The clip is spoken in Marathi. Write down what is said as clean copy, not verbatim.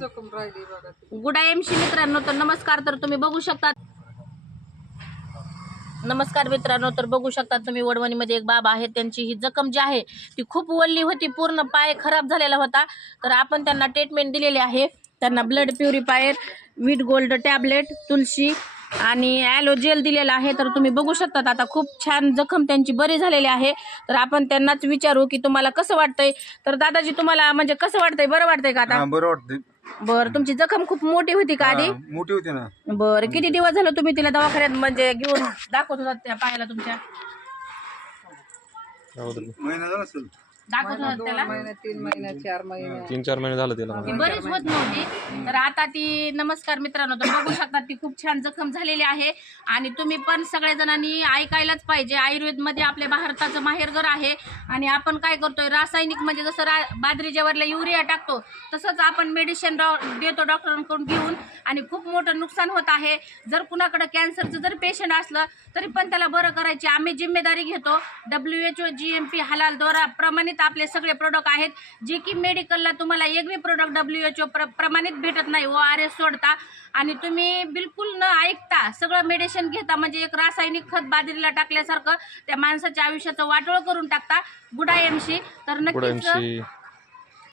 जखम राहिली बघा ती. गुडाएमशी मित्रांनो, तर नमस्कार. तर तुम्ही बघू शकता, नमस्कार मित्रांनो, तर बघू शकता तुम्ही वडवणीमध्ये एक बाबा आहे, त्यांची ही जखम जी आहे ती खूप वल्ली होती, पूर्ण पाय खराब झालेला होता. तर आपण त्यांना ट्रीटमेंट दिलेली आहे. त्यांना blood purifier, with gold tablet, तुलसी आणि ॲलो जेल दिलेला आहे. तर तुम्ही बघू शकता आता खूप छान जखम त्यांची बरी झालेली आहे. तर आपण त्यांनाच विचारू की तुम्हाला कसं वाटतंय. तर दादाजी, तुम्हाला म्हणजे कसं वाटतंय, बरं वाटतंय का आता? बरं वाटतंय. बरं, तुमची जखम खूप मोठी होती का आधी? मोठी होती ना. बरं, किती दिवस झालं तुम्ही तिला दवाखान्यात म्हणजे घेऊन दाखवत होता त्या पायाला तुमच्या? महिना झाला असेल. दाखवत होता 2 त्याला? महिने 3 महिने 4 महिने 3-4 महिने झालं तिला. ती बरीच होत नव्हती. तर आता ती, नमस्कार मित्रांनो, तर बघू शकता ती खूप छान जखम झालेली आहे. आणि तुम्ही पण सगळ्या जणांनी ऐकायलाच पाहिजे. आयुर्वेदमध्ये आपल्या भारताचं माहेरघर आहे. आणि आपण काय करतोय, रासायनिक म्हणजे जसं बाजरी ज्वारीला युरिया टाकतो तसंच आपण मेडिसिन देतो डॉक्टरांकडून घेऊन, आणि खूप मोठं नुकसान होत आहे. जर कुणाकडे कॅन्सरचं जर पेशंट असलं तरी पण त्याला बरं करायची आम्ही जिम्मेदारी घेतो. WHO GMP हलाल द्वारा प्रमाणित आपले सगळे प्रोडक्ट आहेत, जे की मेडिकलला तुम्हाला एक बी प्रोडक्ट WHO प्रमाणित भेटत नाही. ORS सोडता आणि तुम्ही बिलकुल न ऐकता सगळं मेडिसिन घेता, म्हणजे एक रासायनिक खत बाजरीला टाकल्यासारखं त्या माणसाच्या आयुष्याचं वाटोळ करून टाकता. गुडाएमशी तर नक्कीच